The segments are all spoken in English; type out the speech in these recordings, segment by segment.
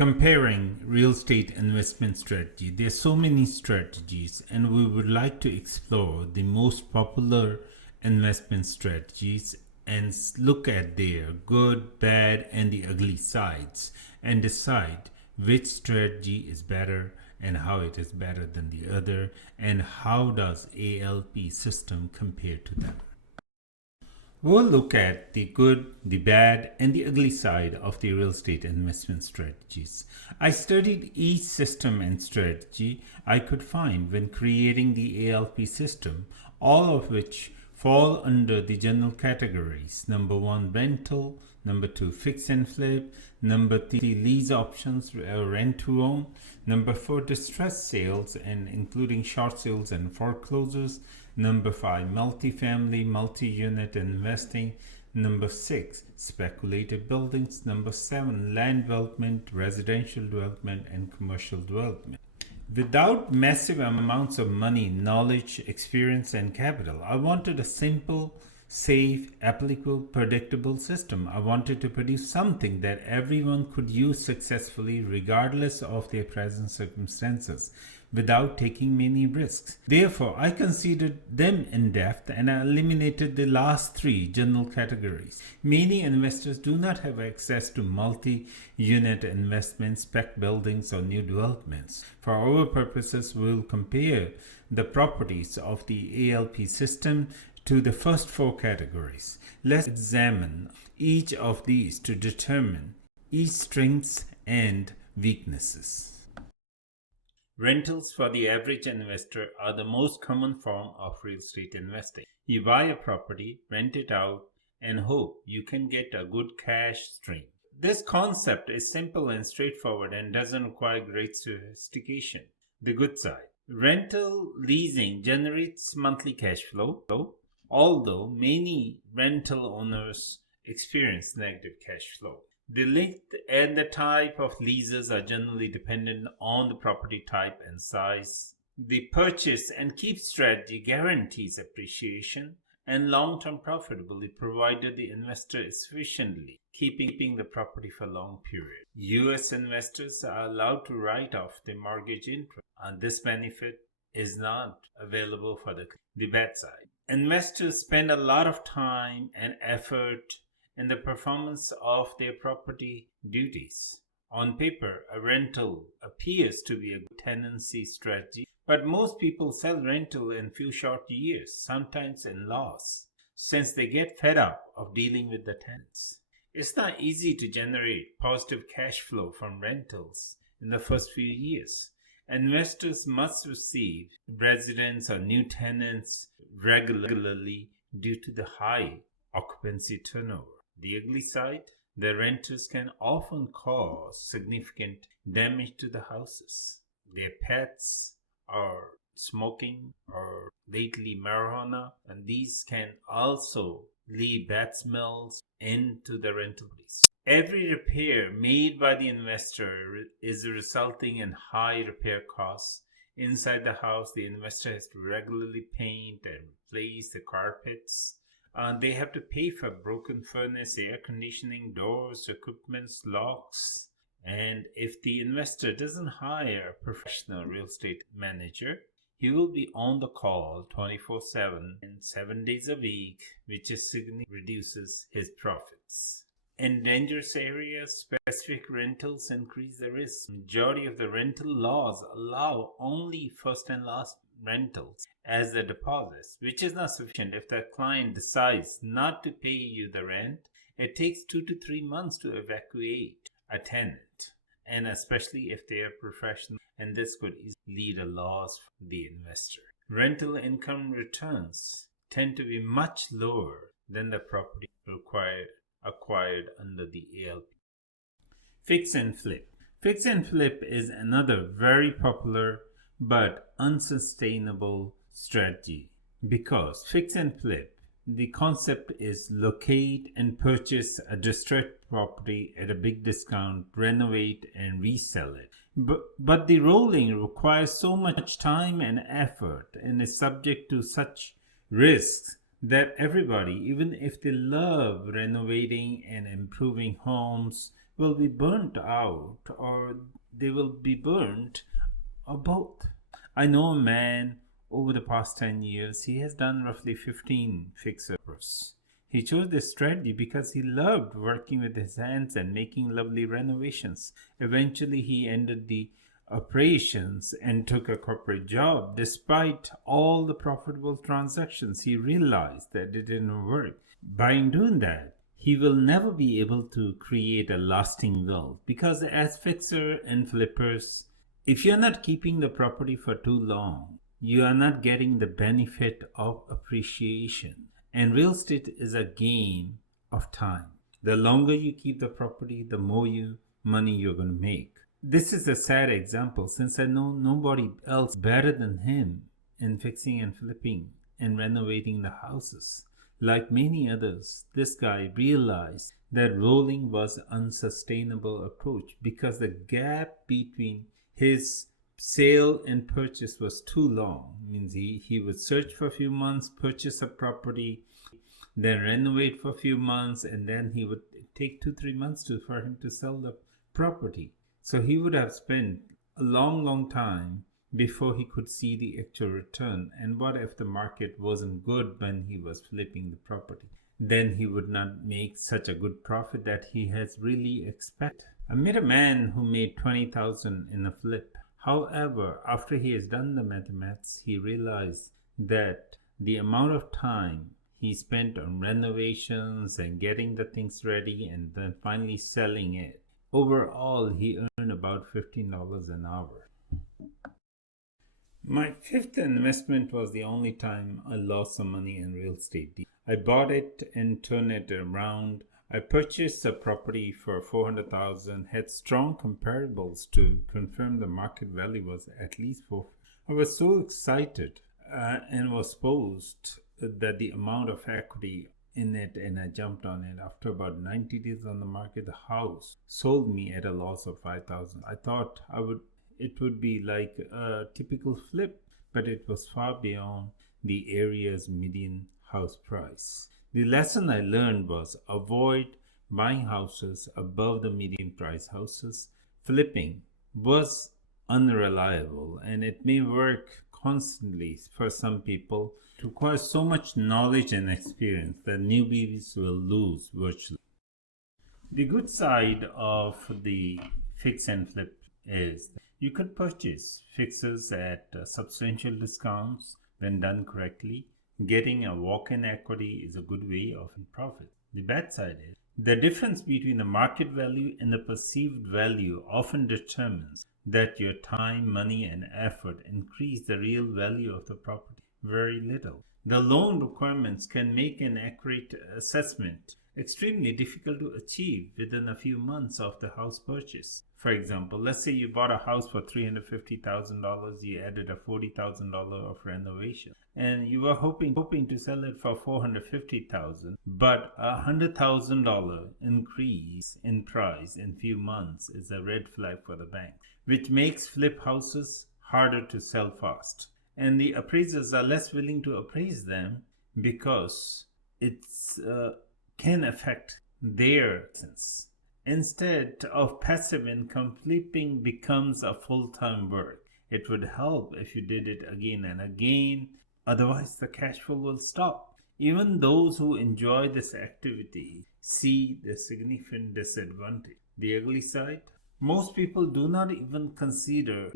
Comparing real estate investment strategy. There are so many strategies, and we would like to explore the most popular investment strategies and look at their good, bad, and the ugly sides and decide which strategy is better and how it is better than the other, and how does ALP system compare to them. We'll look at the good, the bad, and the ugly side of the real estate investment strategies. I studied each system and strategy I could find when creating the ALP system, all of which fall under the general categories. Number 1, rental. Number 2, fix and flip. Number 3, lease options, rent to own. Number 4, distressed sales, and including short sales and foreclosures. Number 5, multifamily, multi-unit investing. Number 6, speculative buildings. Number 7, land development, residential development, and commercial development. Without massive amounts of money, knowledge, experience, and capital, I wanted a simple, safe, applicable, predictable system. I wanted to produce something that everyone could use successfully regardless of their present circumstances, without taking many risks. Therefore, I considered them in depth and I eliminated the last 3 general categories. Many investors do not have access to multi-unit investments, spec buildings, or new developments. For our purposes, we will compare the properties of the ALP system to the first 4 categories. Let's examine each of these to determine its strengths and weaknesses. Rentals for the average investor are the most common form of real estate investing. You buy a property, rent it out, and hope you can get a good cash stream. This concept is simple and straightforward and doesn't require great sophistication. The good side. Rental leasing generates monthly cash flow, although many rental owners experience negative cash flow. The length and the type of leases are generally dependent on the property type and size. The purchase and keep strategy guarantees appreciation and long-term profitability provided the investor is sufficiently keeping the property for a long period. U.S. investors are allowed to write off the mortgage interest, and this benefit is not available for the bad side. Investors spend a lot of time and effort in the performance of their property duties. On paper, a rental appears to be a good tenancy strategy, but most people sell rental in few short years, sometimes in loss, since they get fed up of dealing with the tenants. It's not easy to generate positive cash flow from rentals in the first few years. Investors must receive residents or new tenants regularly due to the high occupancy turnover. The ugly side, the renters can often cause significant damage to the houses. Their pets are smoking or lately marijuana, and these can also leave bad smells into the rental place. Every repair made by the investor is resulting in high repair costs. Inside the house, the investor has to regularly paint and replace the carpets. They have to pay for broken furnace, air conditioning, doors, equipment, locks. And if the investor doesn't hire a professional real estate manager, he will be on the call 24/7 and 7 days a week, which significantly reduces his profits. In dangerous areas, specific rentals increase the risk. Majority of the rental laws allow only first and last rentals as the deposits, which is not sufficient. If the client decides not to pay you the rent, it takes 2 to 3 months to evacuate a tenant, and especially if they are professional, and this could easily lead a loss for the investor. Rental income returns tend to be much lower than the property acquired under the ALP. Fix and flip. Fix and flip is another very popular but unsustainable strategy, because fix and flip, the concept is locate and purchase a distressed property at a big discount, renovate and resell it. But the rolling requires so much time and effort and is subject to such risks that everybody, even if they love renovating and improving homes, will be burnt out, or they will be burnt, or both. I know a man over the past 10 years, he has done roughly 15 fixers. He chose this strategy because he loved working with his hands and making lovely renovations. Eventually, he ended the operations and took a corporate job. Despite all the profitable transactions, he realized that it didn't work. By doing that, he will never be able to create a lasting wealth, because as fixer and flippers, if you're not keeping the property for too long, you are not getting the benefit of appreciation. And real estate is a game of time. The longer you keep the property, the more money you're going to make. This is a sad example, since I know nobody else better than him in fixing and flipping and renovating the houses. Like many others, this guy realized that rolling was an unsustainable approach, because the gap between his sale and purchase was too long. Means he would search for a few months, purchase a property, then renovate for a few months, and then he would take 2-3 months for him to sell the property. So he would have spent a long time before he could see the actual return. And what if the market wasn't good when he was flipping the property? Then he would not make such a good profit that he has really expected. I met a man who made $20,000 in a flip. However, after he has done the mathematics, he realized that the amount of time he spent on renovations and getting the things ready and then finally selling it, overall he earned about $15 an hour. My fifth investment was the only time I lost some money in real estate. I bought it and turned it around. I purchased a property for $400,000, had strong comparables to confirm the market value was at least $400,000. I was so excited and was supposed that the amount of equity in it, and I jumped on it. After about 90 days on the market, the house sold me at a loss of $5,000. I thought it would be like a typical flip, but it was far beyond the area's median house price. The lesson I learned was avoid buying houses above the median price houses. Flipping was unreliable, and it may work constantly for some people. It requires so much knowledge and experience that newbies will lose virtually. The good side of the fix and flip is that you could purchase fixes at substantial discounts when done correctly. Getting a walk-in equity is a good way of profit. The bad side is the difference between the market value and the perceived value often determines that your time, money, and effort increase the real value of the property very little. The loan requirements can make an accurate assessment extremely difficult to achieve within a few months of the house purchase. For example, let's say you bought a house for $350,000, you added a $40,000 of renovation, and you were hoping to sell it for $450,000, but a $100,000 increase in price in few months is a red flag for the bank, which makes flip houses harder to sell fast. And the appraisers are less willing to appraise them because it's can affect their sense. Instead of passive income, flipping becomes a full-time work. It would help if you did it again and again, otherwise the cash flow will stop. Even those who enjoy this activity see the significant disadvantage. The ugly side? Most people do not even consider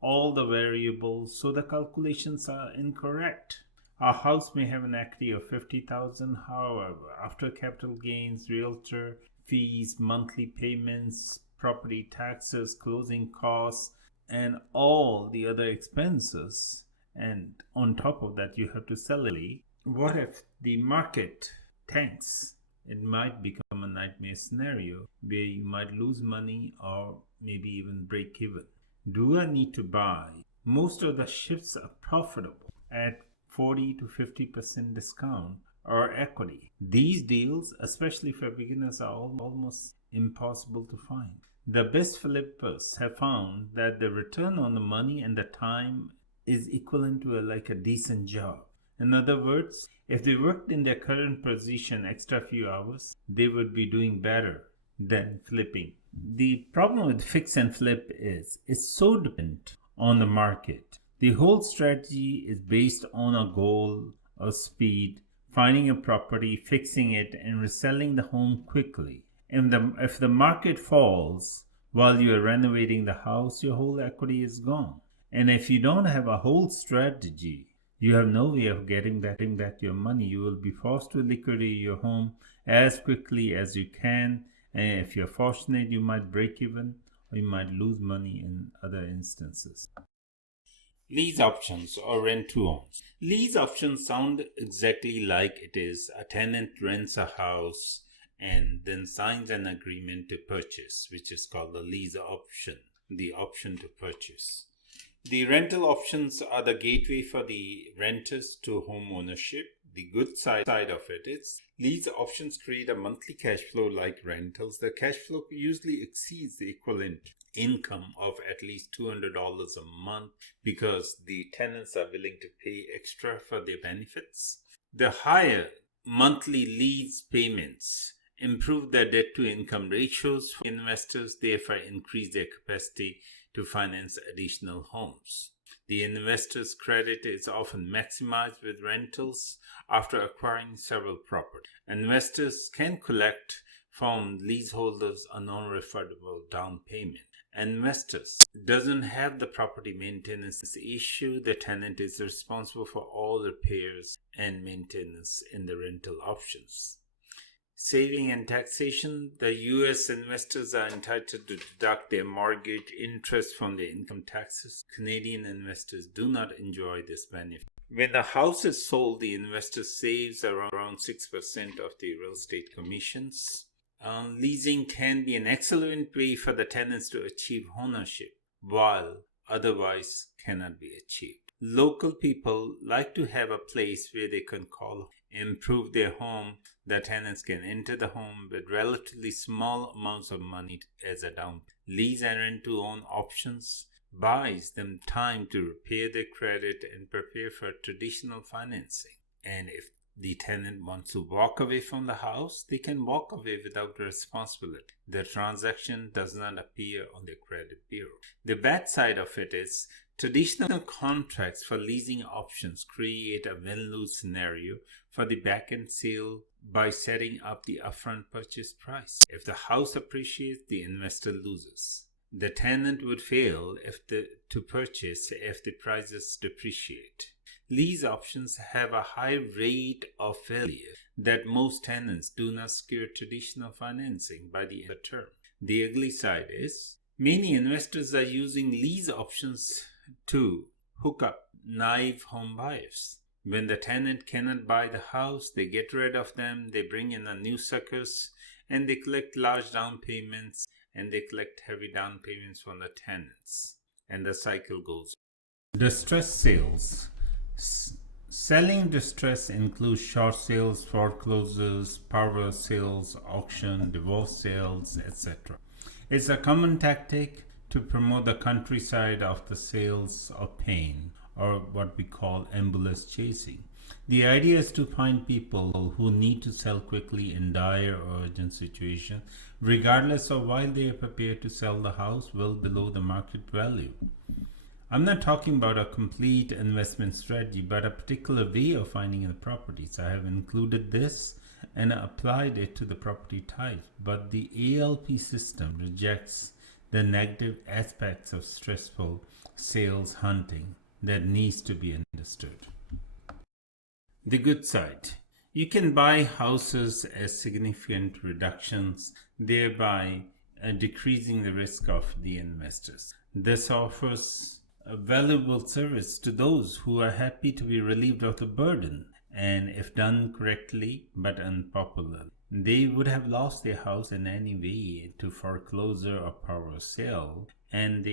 all the variables, so the calculations are incorrect. A house may have an equity of $50,000, however, after capital gains, realtor fees, monthly payments, property taxes, closing costs, and all the other expenses, and on top of that you have to sell it. What if the market tanks? It might become a nightmare scenario where you might lose money or maybe even break even. Do I need to buy? Most of the shifts are profitable at 40 to 50% discount or equity. These deals, especially for beginners, are almost impossible to find. The best flippers have found that the return on the money and the time is equivalent to a decent job. In other words, if they worked in their current position extra few hours, they would be doing better than flipping. The problem with fix and flip is it's so dependent on the market. The whole strategy is based on a goal of speed, finding a property, fixing it, and reselling the home quickly. If the market falls while you are renovating the house, your whole equity is gone. And if you don't have a whole strategy, you have no way of getting back your money. You will be forced to liquidate your home as quickly as you can. And if you're fortunate, you might break even or you might lose money in other instances. Lease options or rent to own. Lease options sound exactly like it is. A tenant rents a house and then signs an agreement to purchase, which is called the lease option, the option to purchase. The rental options are the gateway for the renters to home ownership. The good side of it is lease options create a monthly cash flow like rentals. The cash flow usually exceeds the equivalent income of at least $200 a month because the tenants are willing to pay extra for their benefits. The higher monthly lease payments improve their debt to income ratios for investors, therefore increase their capacity to finance additional homes. The investor's credit is often maximized with rentals after acquiring several properties. Investors can collect from leaseholders a non-refundable down payment. Investors doesn't have the property maintenance issue. The tenant is responsible for all repairs and maintenance in the rental options. Saving and taxation. The U.S. investors are entitled to deduct their mortgage interest from their income taxes. Canadian investors do not enjoy this benefit. When the house is sold, the investor saves around 6% of the real estate commissions. Leasing can be an excellent way for the tenants to achieve ownership, while otherwise cannot be achieved. Local people like to have a place where they can call, improve their home. The tenants can enter the home with relatively small amounts of money as a down payment. Lease and rent-to-own options buys them time to repair their credit and prepare for traditional financing. And if the tenant wants to walk away from the house, they can walk away without responsibility. The transaction does not appear on their credit bureau. The bad side of it is traditional contracts for leasing options create a win-lose scenario for the back-end sale by setting up the upfront purchase price. If the house appreciates, the investor loses. The tenant would fail to purchase if the prices depreciate. Lease options have a high rate of failure that most tenants do not secure traditional financing by the end of the term. The ugly side is many investors are using lease options to hook up naive home buyers. When the tenant cannot buy the house, they get rid of them, they bring in a new suckers, and they collect large down payments, and they collect heavy down payments from the tenants. And the cycle goes on. Distress sales. Selling distress includes short sales, foreclosures, power sales, auction, divorce sales, etc. It's a common tactic to promote the countryside of the sales of pain, or what we call ambulance chasing. The idea is to find people who need to sell quickly in dire or urgent situation, regardless of why they are prepared to sell the house well below the market value. I'm not talking about a complete investment strategy, but a particular way of finding the properties. I have included this and applied it to the property types, but the ALP system rejects the negative aspects of stressful sales hunting that needs to be understood. The good side. You can buy houses at significant reductions, thereby decreasing the risk of the investors. This offers a valuable service to those who are happy to be relieved of the burden, and if done correctly but unpopular, they would have lost their house in any way to foreclosure or power sale, and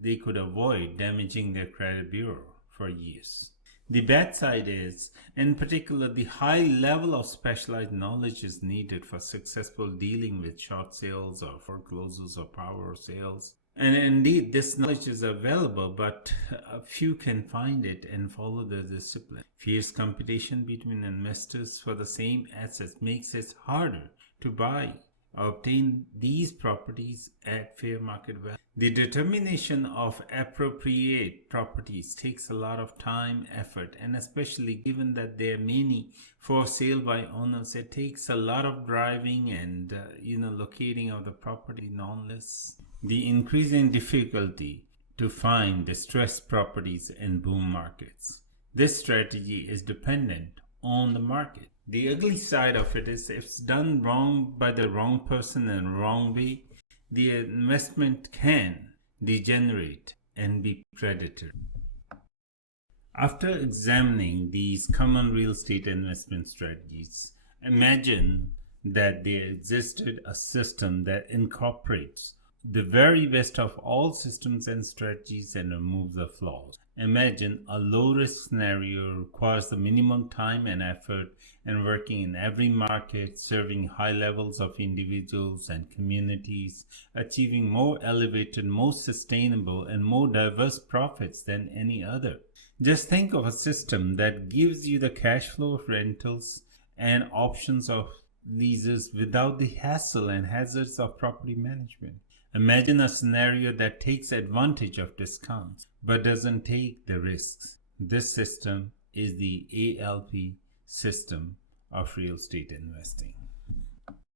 they could avoid damaging their credit bureau for years. The bad side is, in particular, the high level of specialized knowledge is needed for successful dealing with short sales or foreclosures or power sales. And indeed, this knowledge is available, but a few can find it and follow the discipline. Fierce competition between investors for the same assets makes it harder to buy obtain these properties at fair market value. The determination of appropriate properties takes a lot of time, effort, and especially given that there are many for sale by owners, it takes a lot of driving and locating of the property nonetheless. The increasing difficulty to find distressed properties in boom markets. This strategy is dependent on the market. The ugly side of it is if it's done wrong by the wrong person in the wrong way, the investment can degenerate and be predatory. After examining these common real estate investment strategies, imagine that there existed a system that incorporates the very best of all systems and strategies and removes the flaws. Imagine a low-risk scenario requires the minimum time and effort and working in every market, serving high levels of individuals and communities, achieving more elevated, more sustainable, and more diverse profits than any other. Just think of a system that gives you the cash flow of rentals and options of leases without the hassle and hazards of property management. Imagine a scenario that takes advantage of discounts but doesn't take the risks. This system is the ALP system of real estate investing.